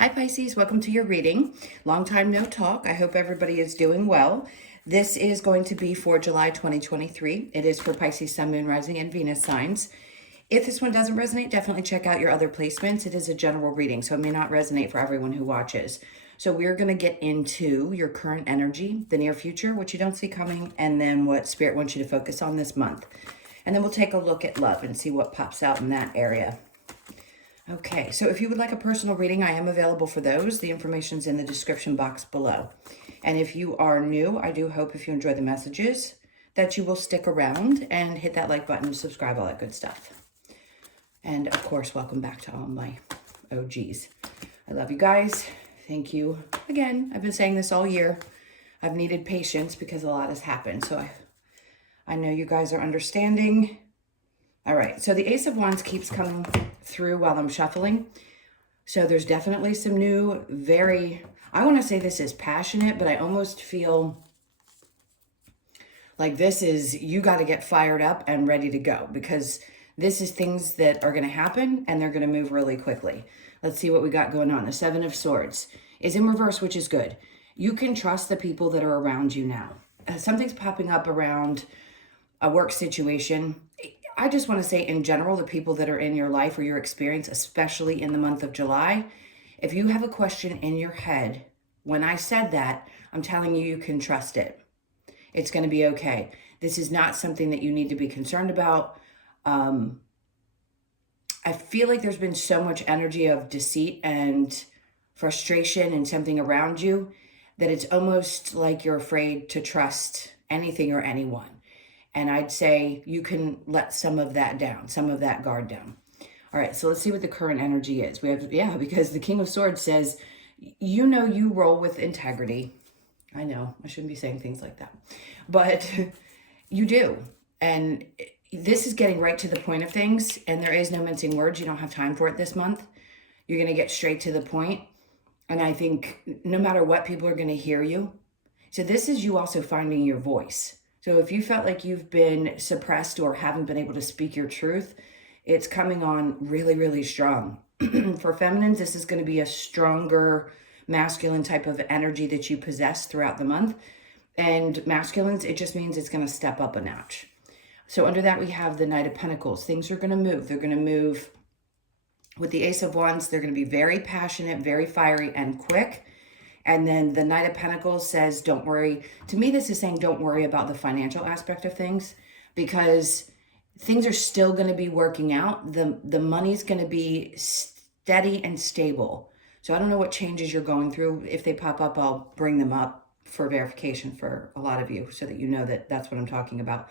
Hi Pisces, welcome to your reading. Long time no talk. I hope everybody is doing well. This is going to be for July 2023. It is for Pisces, Sun, Moon, Rising, and Venus signs. If this one doesn't resonate, definitely check out your other placements. It is a general reading, so it may not resonate for everyone who watches. So we're going to get into your current energy, the near future, what you don't see coming, and then what Spirit wants you to focus on this month. And then we'll take a look at love and see what pops out in that area. Okay, so if you would like a personal reading, I am available for those. The information's in the description box below. And if you are new, I do hope if you enjoy the messages that you will stick around and hit that like button, subscribe, all that good stuff. And of course, welcome back to all my OGs. I love you guys. Thank you again. I've been saying this all year. I've needed patience because a lot has happened. So I know you guys are understanding. All right, so the Ace of Wands keeps coming through while I'm shuffling. So there's definitely some new, I want to say this is passionate, but I almost feel like this is, you got to get fired up and ready to go, because this is things that are going to happen and they're going to move really quickly. Let's see what we got going on. The Seven of Swords is in reverse, which is good. You can trust the people that are around you now. Something's popping up around a work situation. I just want to say in general, the people that are in your life or your experience, especially in the month of July, if you have a question in your head, when I said that, I'm telling you, you can trust it. It's going to be okay. This is not something that you need to be concerned about. I feel like there's been so much energy of deceit and frustration and something around you that it's almost like you're afraid to trust anything or anyone. And I'd say you can let some of that down, some of that guard down. All right, so let's see what the current energy is. We have, because the King of Swords says, you know, you roll with integrity. I know, I shouldn't be saying things like that, but you do. And this is getting right to the point of things, and there is no mincing words. You don't have time for it this month. You're going to get straight to the point. And I think no matter what, people are going to hear you. So this is you also finding your voice. So if you felt like you've been suppressed or haven't been able to speak your truth, it's coming on really, really strong. For feminines, this is going to be a stronger masculine type of energy that you possess throughout the month. And masculines, it just means it's going to step up a notch. So under that, we have the Knight of Pentacles. Things are going to move. They're going to move with the Ace of Wands. They're going to be very passionate, very fiery, and quick. And then the Knight of Pentacles says, don't worry. To me, this is saying don't worry about the financial aspect of things, because things are still going to be working out. The money's going to be steady and stable. So I don't know what changes you're going through. If they pop up, I'll bring them up for verification for a lot of you so that you know that that's what I'm talking about.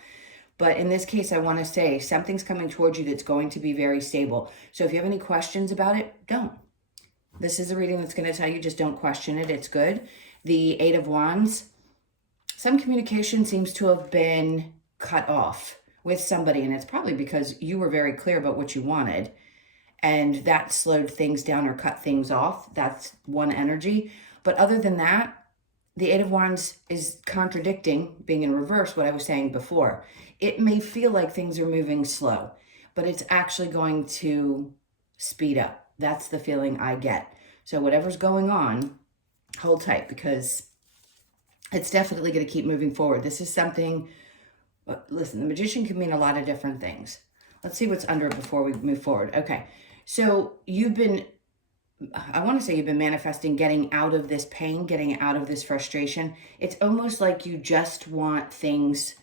But in this case, I want to say something's coming towards you that's going to be very stable. So if you have any questions about it, don't. This is a reading that's going to tell you just don't question it. It's good. The Eight of Wands, some communication seems to have been cut off with somebody, and it's probably because you were very clear about what you wanted, and that slowed things down or cut things off. That's one energy. But other than that, the Eight of Wands is contradicting, being in reverse, what I was saying before. It may feel like things are moving slow, but it's actually going to speed up. That's the feeling I get. So whatever's going on, hold tight, because it's definitely going to keep moving forward. This is something, listen, the Magician can mean a lot of different things. Let's see what's under it before we move forward. Okay, so I want to say you've been manifesting getting out of this pain, getting out of this frustration. It's almost like you just want things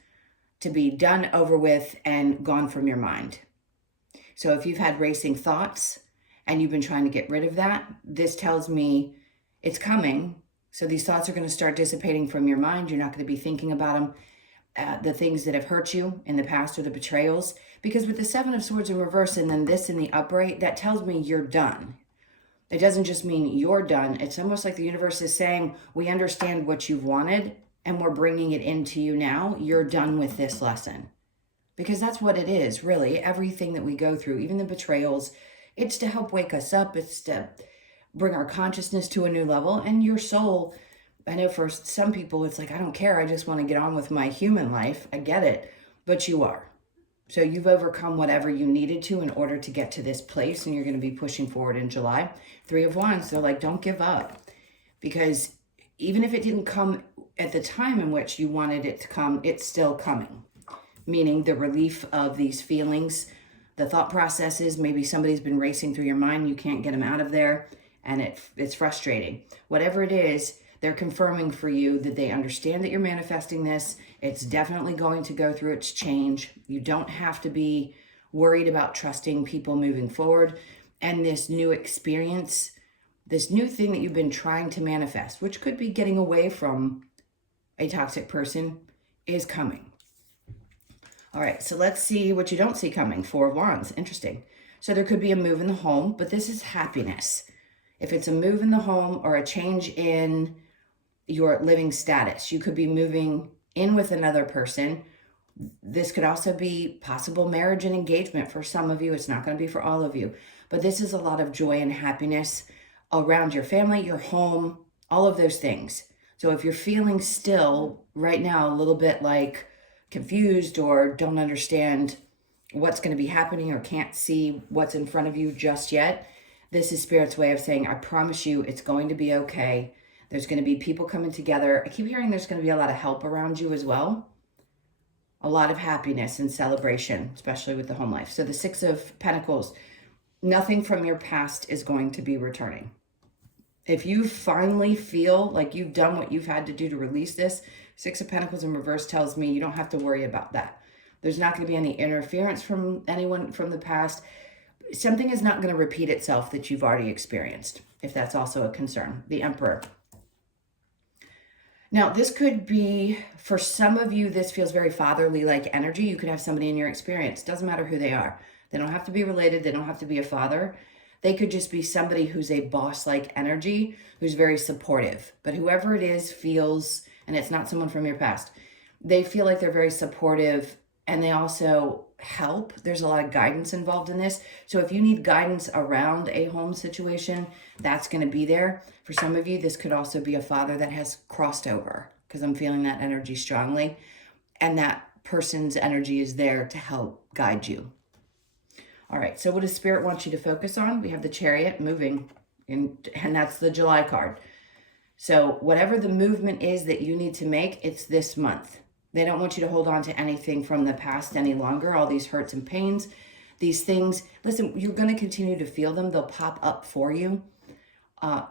to be done, over with, and gone from your mind. So if you've had racing thoughts, and you've been trying to get rid of that, this tells me it's coming. So these thoughts are going to start dissipating from your mind. You're not going to be thinking about them, the things that have hurt you in the past or the betrayals. Because with the Seven of Swords in reverse and then this in the upright, that tells me you're done. It doesn't just mean you're done. It's almost like the universe is saying, we understand what you've wanted and we're bringing it into you now. You're done with this lesson. Because that's what it is, really. Everything that we go through, even the betrayals, it's to help wake us up. It's to bring our consciousness to a new level. And your soul, I know for some people, it's like, I don't care. I just want to get on with my human life. I get it. But you are. So you've overcome whatever you needed to in order to get to this place, and you're going to be pushing forward in July. 3 of Wands, they're like, don't give up. Because even if it didn't come at the time in which you wanted it to come, it's still coming. Meaning the relief of these feelings, the thought processes, maybe somebody's been racing through your mind, you can't get them out of there, and it's frustrating. Whatever it is, they're confirming for you that they understand that you're manifesting this. It's definitely going to go through its change. You don't have to be worried about trusting people moving forward. And this new experience, this new thing that you've been trying to manifest, which could be getting away from a toxic person, is coming. All right, so let's see what you don't see coming. 4 of Wands, interesting. So there could be a move in the home, but this is happiness. If it's a move in the home or a change in your living status, you could be moving in with another person. This could also be possible marriage and engagement for some of you. It's not going to be for all of you, but this is a lot of joy and happiness around your family, your home, all of those things. So if you're feeling still right now a little bit like confused or don't understand what's going to be happening or can't see what's in front of you just yet, this is Spirit's way of saying, I promise you it's going to be okay. There's going to be people coming together. I keep hearing there's going to be a lot of help around you as well. A lot of happiness and celebration, especially with the home life. So the 6 of Pentacles, nothing from your past is going to be returning. If you finally feel like you've done what you've had to do to release this, 6 of Pentacles in reverse tells me you don't have to worry about that. There's not going to be any interference from anyone from the past. Something is not going to repeat itself that you've already experienced, if that's also a concern. The Emperor. Now, this could be, for some of you, this feels very fatherly-like energy. You could have somebody in your experience. Doesn't matter who they are. They don't have to be related. They don't have to be a father. They could just be somebody who's a boss-like energy, who's very supportive. But whoever it is feels, and it's not someone from your past, they feel like they're very supportive, and they also help. There's a lot of guidance involved in this. So if you need guidance around a home situation, that's going to be there. For some of you, this could also be a father that has crossed over, because I'm feeling that energy strongly. And that person's energy is there to help guide you. All right, so what does Spirit want you to focus on? We have the Chariot moving, and that's the July card. So whatever the movement is that you need to make, it's this month. They don't want you to hold on to anything from the past any longer, all these hurts and pains, these things. Listen, you're going to continue to feel them. They'll pop up for you.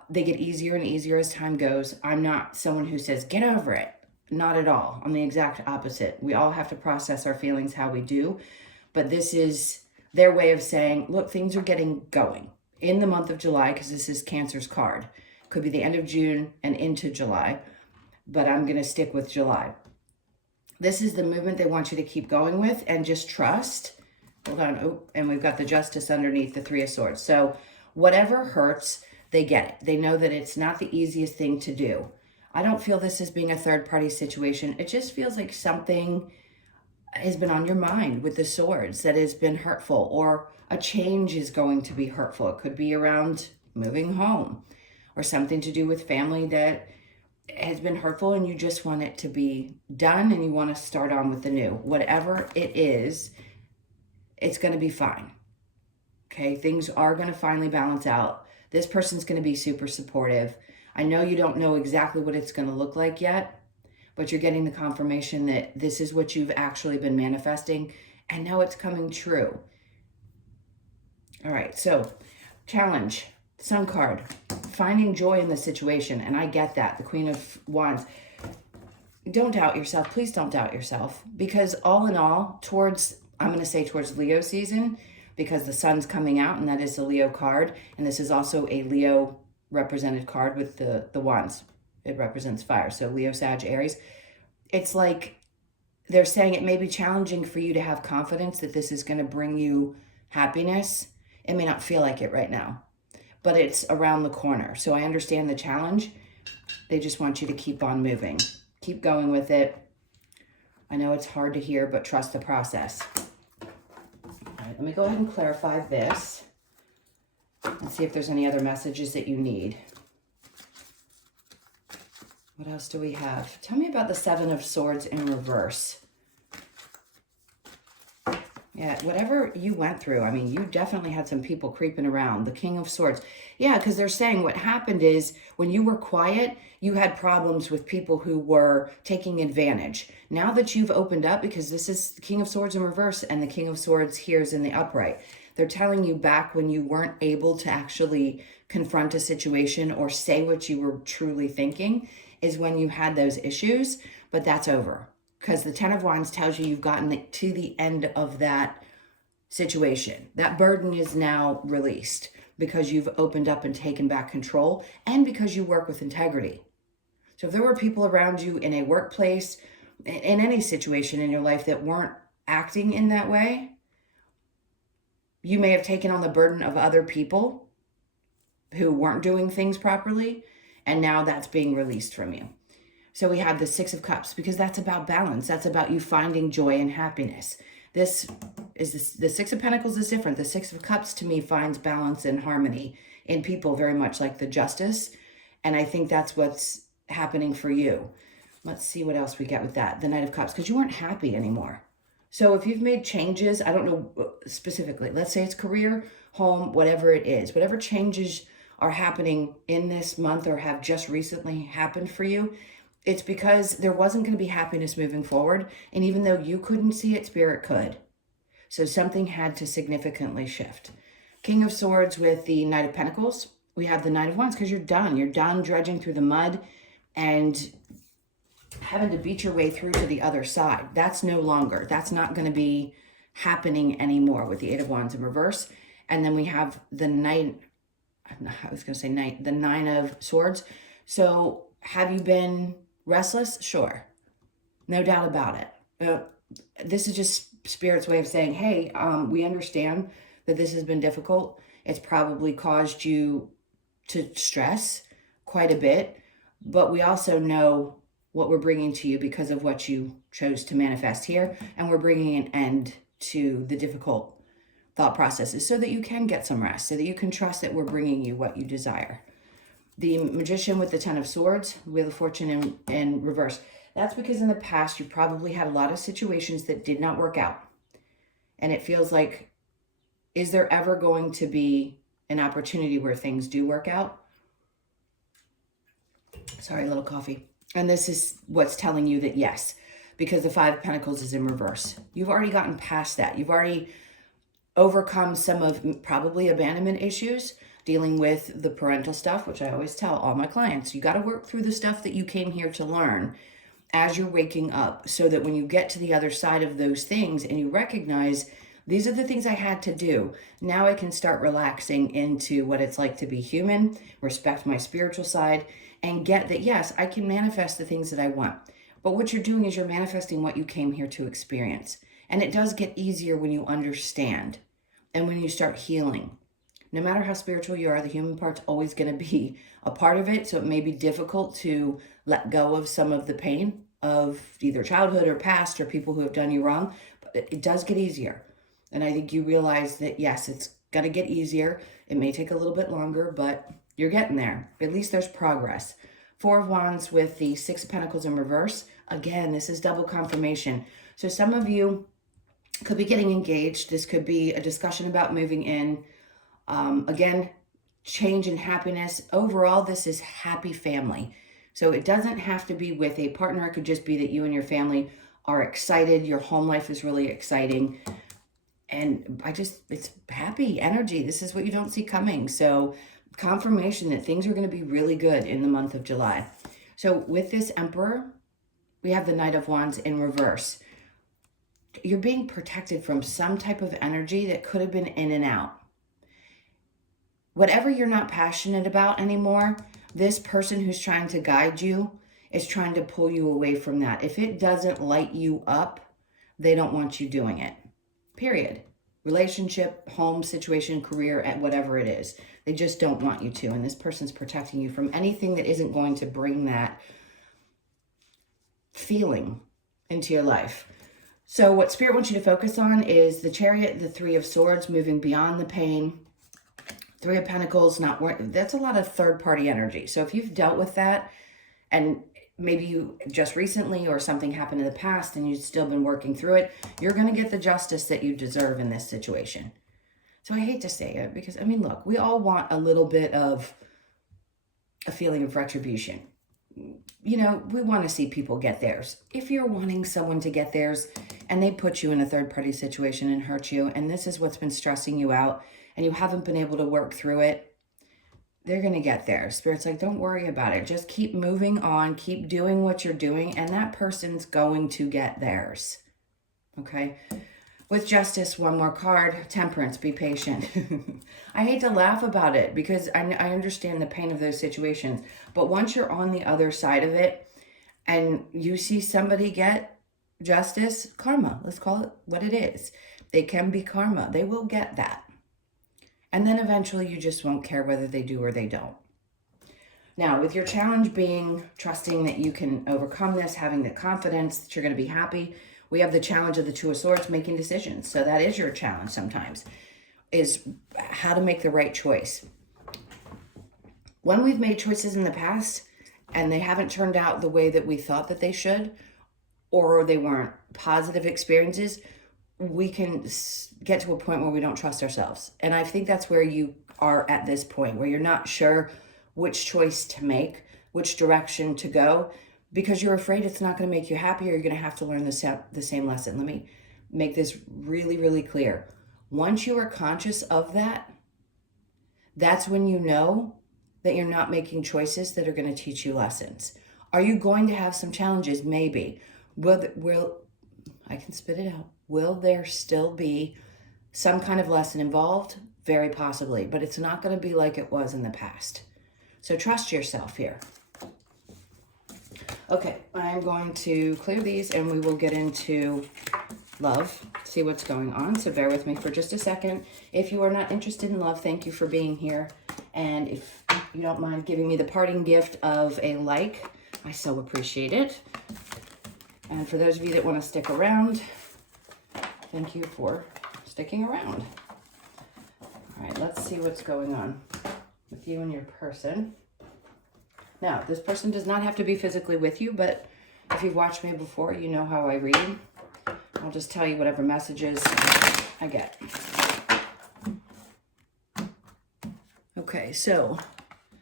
They get easier and easier as time goes. I'm not someone who says, get over it. Not at all. I'm the exact opposite. We all have to process our feelings how we do. But this is their way of saying, look, things are getting going in the month of July, because this is Cancer's card. Could be the end of June and into July, but I'm going to stick with July. This is the movement they want you to keep going with, and just trust. Hold on. Oh, and we've got the Justice underneath the 3 of Swords. So whatever hurts, they get it. They know that it's not the easiest thing to do. I don't feel this as being a third-party situation. It just feels like something has been on your mind with the swords that has been hurtful, or a change is going to be hurtful. It could be around moving home, or something to do with family that has been hurtful, and you just want it to be done and you want to start on with the new. Whatever it is, it's going to be fine. Okay, things are going to finally balance out. This person's going to be super supportive. I know you don't know exactly what it's going to look like yet, but you're getting the confirmation that this is what you've actually been manifesting, and now it's coming true. All right, so challenge, Sun card, finding joy in the situation, and I get that, the Queen of Wands. Don't doubt yourself. Please don't doubt yourself, because all in all, I'm going to say towards Leo season, because the sun's coming out, and that is the Leo card, and this is also a Leo represented card with the wands. It represents fire. So Leo, Sag, Aries. It's like they're saying it may be challenging for you to have confidence that this is going to bring you happiness. It may not feel like it right now, but it's around the corner. So I understand the challenge. They just want you to keep on moving. Keep going with it. I know it's hard to hear, but trust the process. All right, let me go ahead and clarify this and see if there's any other messages that you need. What else do we have? Tell me about the 7 of Swords in reverse. Yeah, whatever you went through, I mean, you definitely had some people creeping around. The King of Swords. Yeah, because they're saying what happened is when you were quiet, you had problems with people who were taking advantage. Now that you've opened up, because this is the King of Swords in reverse and the King of Swords here is in the upright. They're telling you back when you weren't able to actually confront a situation or say what you were truly thinking is when you had those issues, but that's over. Because the Ten of Wands tells you you've gotten to the end of that situation. That burden is now released because you've opened up and taken back control and because you work with integrity. So if there were people around you in a workplace, in any situation in your life that weren't acting in that way, you may have taken on the burden of other people who weren't doing things properly, and now that's being released from you. So we have the Six of Cups because that's about balance. That's about you finding joy and happiness. This is the Six of Pentacles is different. The Six of Cups to me finds balance and harmony in people, very much like the Justice. And I think that's what's happening for you. Let's see what else we get with that. The Knight of Cups, because you weren't happy anymore. So if you've made changes, I don't know specifically, let's say it's career, home, whatever it is, whatever changes are happening in this month or have just recently happened for you, it's because there wasn't going to be happiness moving forward. And even though you couldn't see it, Spirit could. So something had to significantly shift. King of Swords with the Knight of Pentacles. We have the Knight of Wands because you're done. You're done dredging through the mud and having to beat your way through to the other side. That's no longer. That's not going to be happening anymore with the Eight of Wands in reverse. And then we have the Knight, I was going to say Knight, the Nine of Swords. So have you been restless? Sure. No doubt about it. This is just Spirit's way of saying, hey, we understand that this has been difficult. It's probably caused you to stress quite a bit, but we also know what we're bringing to you because of what you chose to manifest here. And we're bringing an end to the difficult thought processes so that you can get some rest, so that you can trust that we're bringing you what you desire. The Magician with the Ten of Swords, Wheel of Fortune in reverse. That's because in the past, you probably had a lot of situations that did not work out. And it feels like, is there ever going to be an opportunity where things do work out? Sorry, a little coffee. And this is what's telling you that yes, because the Five of Pentacles is in reverse. You've already gotten past that. You've already overcome some of probably abandonment issues, dealing with the parental stuff, which I always tell all my clients. You got to work through the stuff that you came here to learn as you're waking up so that when you get to the other side of those things and you recognize these are the things I had to do, now I can start relaxing into what it's like to be human, respect my spiritual side, and get that, yes, I can manifest the things that I want. But what you're doing is you're manifesting what you came here to experience. And it does get easier when you understand and when you start healing. No matter how spiritual you are, the human part's always going to be a part of it. So it may be difficult to let go of some of the pain of either childhood or past or people who have done you wrong. But it does get easier. And I think you realize that, yes, it's going to get easier. It may take a little bit longer, but you're getting there. At least there's progress. Four of Wands with the Six of Pentacles in reverse. Again, this is double confirmation. So some of you could be getting engaged. This could be a discussion about moving in. Again, change and happiness. Overall, this is happy family. So it doesn't have to be with a partner. It could just be that you and your family are excited. Your home life is really exciting. And it's happy energy. This is what you don't see coming. So confirmation that things are going to be really good in the month of July. So with this Emperor, we have the Knight of Wands in reverse. You're being protected from some type of energy that could have been in and out. Whatever you're not passionate about anymore, this person who's trying to guide you is trying to pull you away from that. If it doesn't light you up, they don't want you doing it. Period. Relationship, home, situation, career, and whatever it is. They just don't want you to. And this person's protecting you from anything that isn't going to bring that feeling into your life. So what Spirit wants you to focus on is the Chariot, the Three of Swords, moving beyond the pain. Three of Pentacles, that's a lot of third-party energy. So if you've dealt with that and maybe you just recently or something happened in the past and you've still been working through it, you're going to get the justice that you deserve in this situation. So I hate to say it because, I mean, look, we all want a little bit of a feeling of retribution. You know, we want to see people get theirs. If you're wanting someone to get theirs and they put you in a third-party situation and hurt you, and this is what's been stressing you out and you haven't been able to work through it, they're going to get there. Spirit's like, don't worry about it. Just keep moving on. Keep doing what you're doing, and that person's going to get theirs. Okay? With Justice, one more card. Temperance, be patient. I hate to laugh about it because I understand the pain of those situations. But once you're on the other side of it and you see somebody get justice, karma, let's call it what it is. They can be karma. They will get that. And then eventually you just won't care whether they do or they don't. Now, with your challenge being trusting that you can overcome this, having the confidence that you're going to be happy, we have the challenge of the Two of Swords, making decisions. So that is your challenge sometimes, is how to make the right choice. When we've made choices in the past and they haven't turned out the way that we thought that they should, or they weren't positive experiences, we can get to a point where we don't trust ourselves. And I think that's where you are at this point, where you're not sure which choice to make, which direction to go, because you're afraid it's not going to make you happy, or you're going to have to learn the same lesson. Let me make this really, really clear. Once you are conscious of that, that's when you know that you're not making choices that are going to teach you lessons. Are you going to have some challenges? Maybe. Will I can spit it out. Will there still be some kind of lesson involved? Very possibly, but it's not going to be like it was in the past. So trust yourself here. Okay, I'm going to clear these and we will get into love, see what's going on. So bear with me for just a second. If you are not interested in love, thank you for being here. And if you don't mind giving me the parting gift of a like, I so appreciate it. And for those of you that want to stick around, thank you for sticking around. All right, let's see what's going on with you and your person. Now, this person does not have to be physically with you, but if you've watched me before, you know how I read. I'll just tell you whatever messages I get. Okay, so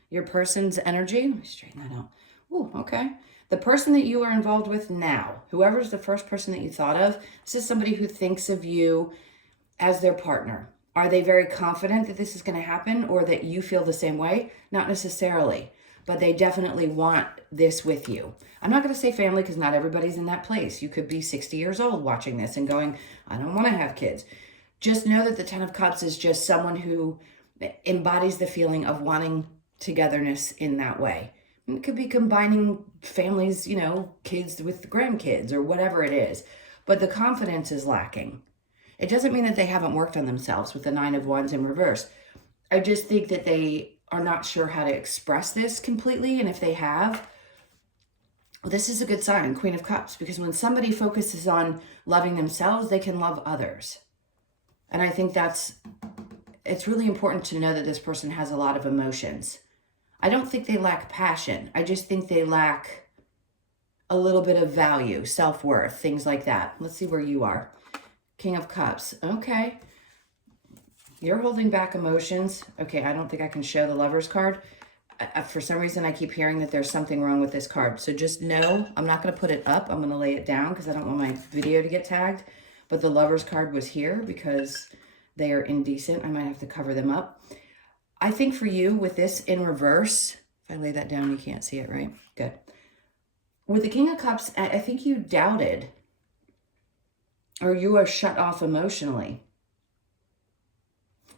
your person's energy, let me straighten that out. Ooh, okay. The person that you are involved with now, whoever's the first person that you thought of, this is somebody who thinks of you as their partner. Are they very confident that this is going to happen or that you feel the same way? Not necessarily, but they definitely want this with you. I'm not going to say family because not everybody's in that place. You could be 60 years old watching this and going, I don't want to have kids. Just know that the Ten of Cups is just someone who embodies the feeling of wanting togetherness in that way. It could be combining families, you know, kids with grandkids or whatever it is. But the confidence is lacking. It doesn't mean that they haven't worked on themselves with the Nine of Wands in reverse. I just think that they are not sure how to express this completely. And if they have, well, this is a good sign, Queen of Cups, because when somebody focuses on loving themselves, they can love others. And I think it's really important to know that this person has a lot of emotions. I don't think they lack passion. I just think they lack a little bit of value, self-worth, things like that. Let's see where you are. King of Cups. Okay. You're holding back emotions. Okay, I don't think I can show the Lover's card. For some reason, I keep hearing that there's something wrong with this card. So just know, I'm not going to put it up. I'm going to lay it down because I don't want my video to get tagged. But the Lover's card was here because they are indecent. I might have to cover them up. I think for you, with this in reverse, if I lay that down, you can't see it, right? Good. With the King of Cups, I think you doubted or you are shut off emotionally.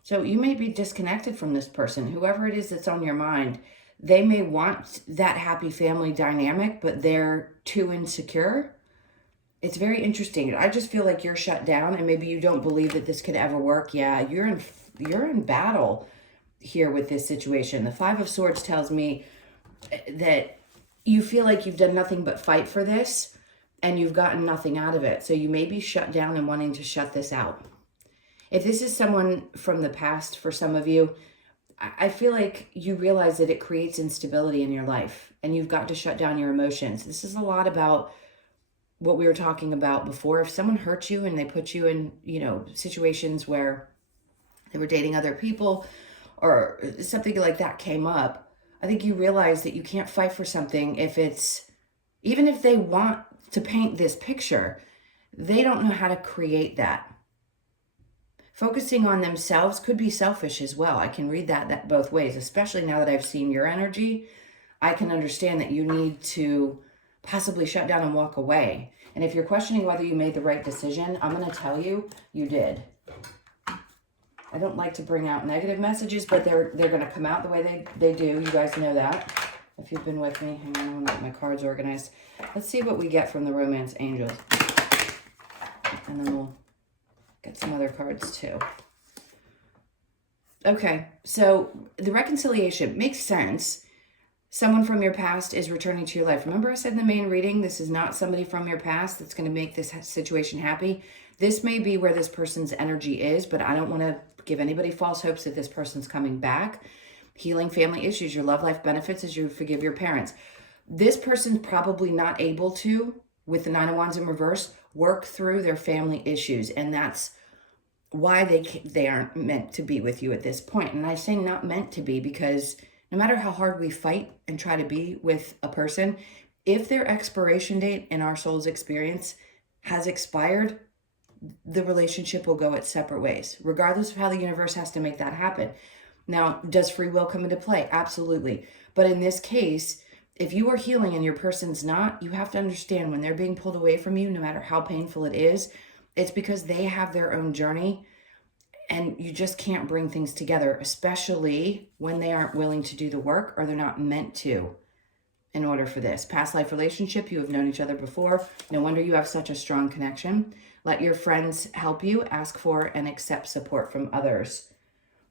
So you may be disconnected from this person, whoever it is that's on your mind. They may want that happy family dynamic, but they're too insecure. It's very interesting. I just feel like you're shut down and maybe you don't believe that this could ever work. Yeah, you're in battle here with this situation. The Five of Swords tells me that you feel like you've done nothing but fight for this and you've gotten nothing out of it. So you may be shut down and wanting to shut this out. If this is someone from the past for some of you, I feel like you realize that it creates instability in your life and you've got to shut down your emotions. This is a lot about what we were talking about before. If someone hurts you and they put you in, situations where they were dating other people or something like that came up, I think you realize that you can't fight for something even if they want to paint this picture, they don't know how to create that. Focusing on themselves could be selfish as well. I can read that both ways, especially now that I've seen your energy. I can understand that you need to possibly shut down and walk away. And if you're questioning whether you made the right decision, I'm going to tell you, you did. I don't like to bring out negative messages, but they're going to come out the way they do. You guys know that. If you've been with me, hang on, I want to get my cards organized. Let's see what we get from the romance angels. And then we'll get some other cards too. Okay, so the reconciliation makes sense. Someone from your past is returning to your life. Remember I said in the main reading, this is not somebody from your past that's going to make this situation happy. This may be where this person's energy is, but I don't want to give anybody false hopes that this person's coming back. Healing family issues, your love life benefits as you forgive your parents. This person's probably not able to, with the Nine of Wands in reverse, work through their family issues. And that's why they aren't meant to be with you at this point. And I say not meant to be because no matter how hard we fight and try to be with a person, if their expiration date in our soul's experience has expired, the relationship will go its separate ways, regardless of how the universe has to make that happen. Now, does free will come into play? Absolutely. But in this case, if you are healing and your person's not, you have to understand when they're being pulled away from you, no matter how painful it is, it's because they have their own journey and you just can't bring things together, especially when they aren't willing to do the work or they're not meant to in order for this. Past life relationship, you have known each other before. No wonder you have such a strong connection. Let your friends help you, ask for and accept support from others.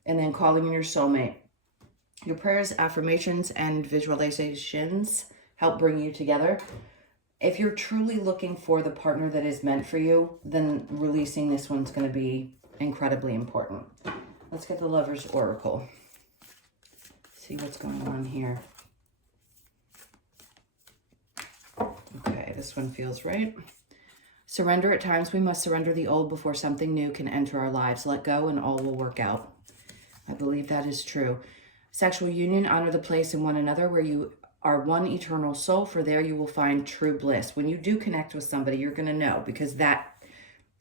And then calling in your soulmate. Your prayers, affirmations, and visualizations help bring you together. If you're truly looking for the partner that is meant for you, then releasing this one's going to be incredibly important. Let's get the Lover's Oracle. See what's going on here. Okay, this one feels right. Surrender. At times we must surrender the old before something new can enter our lives. Let go and all will work out. I believe that is true. Sexual union. Honor the place in one another where you are one eternal soul, for there you will find true bliss. When you do connect with somebody, you're going to know, because that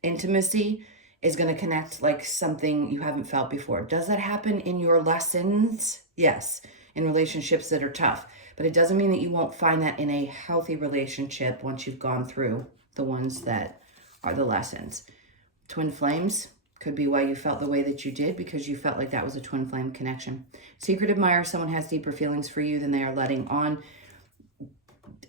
intimacy is going to connect like something you haven't felt before. Does that happen in your lessons? Yes, in relationships that are tough. But it doesn't mean that you won't find that in a healthy relationship once you've gone through the ones that are the lessons. Twin flames could be why you felt the way that you did, because you felt like that was a twin flame connection. Secret admirer. Someone has deeper feelings for you than they are letting on.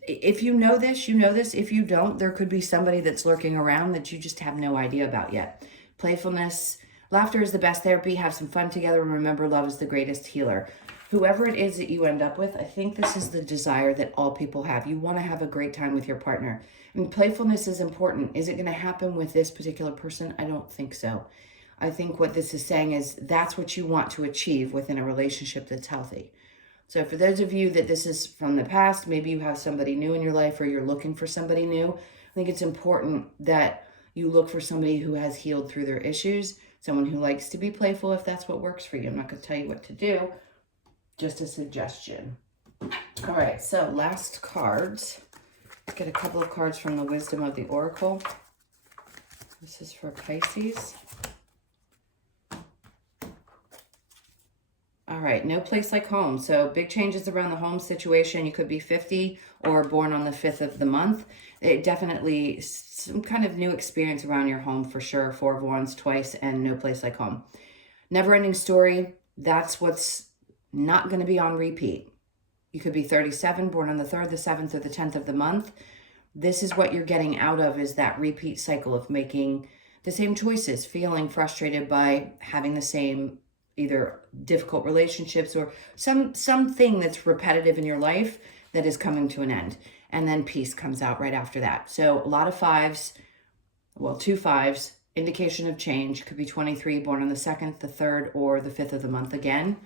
If you know this, you know this. If you don't, there could be somebody that's lurking around that you just have no idea about yet. Playfulness. Laughter is the best therapy. Have some fun together and remember, love is the greatest healer. Whoever it is that you end up with, I think this is the desire that all people have. You want to have a great time with your partner. And playfulness is important. Is it going to happen with this particular person? I don't think so. I think what this is saying is that's what you want to achieve within a relationship that's healthy. So for those of you that this is from the past, maybe you have somebody new in your life or you're looking for somebody new, I think it's important that you look for somebody who has healed through their issues, someone who likes to be playful if that's what works for you. I'm not going to tell you what to do, just a suggestion. All right, so last cards. Let's get a couple of cards from the Wisdom of the Oracle. This is for Pisces. All right, no place like home. So big changes around the home situation. You could be 50 or born on the 5th of the month. It definitely some kind of new experience around your home for sure. 4 of Wands twice and no place like home. Never ending story. That's what's not going to be on repeat. You could be 37, born on the 3rd, the 7th, or the 10th of the month. This is what you're getting out of, is that repeat cycle of making the same choices, feeling frustrated by having the same either difficult relationships or something that's repetitive in your life that is coming to an end. And then peace comes out right after that. So a lot of 5s, well, 2 5s, indication of change. Could be 23, born on the 2nd, the 3rd, or the 5th of the month again.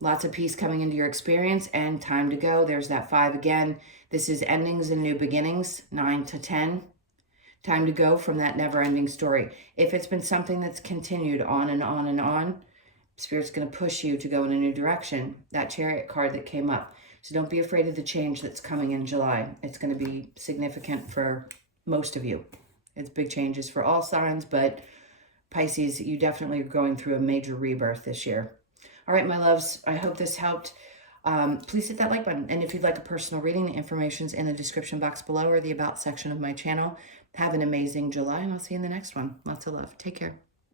Lots of peace coming into your experience and time to go. There's that 5 again. This is endings and new beginnings, 9 to 10. Time to go from that never-ending story. If it's been something that's continued on and on and on, Spirit's going to push you to go in a new direction. That Chariot card that came up. So don't be afraid of the change that's coming in July. It's going to be significant for most of you. It's big changes for all signs, but Pisces, you definitely are going through a major rebirth this year. All right, my loves, I hope this helped. Please hit that like button. And if you'd like a personal reading, the information's in the description box below or the About section of my channel. Have an amazing July, and I'll see you in the next one. Lots of love. Take care.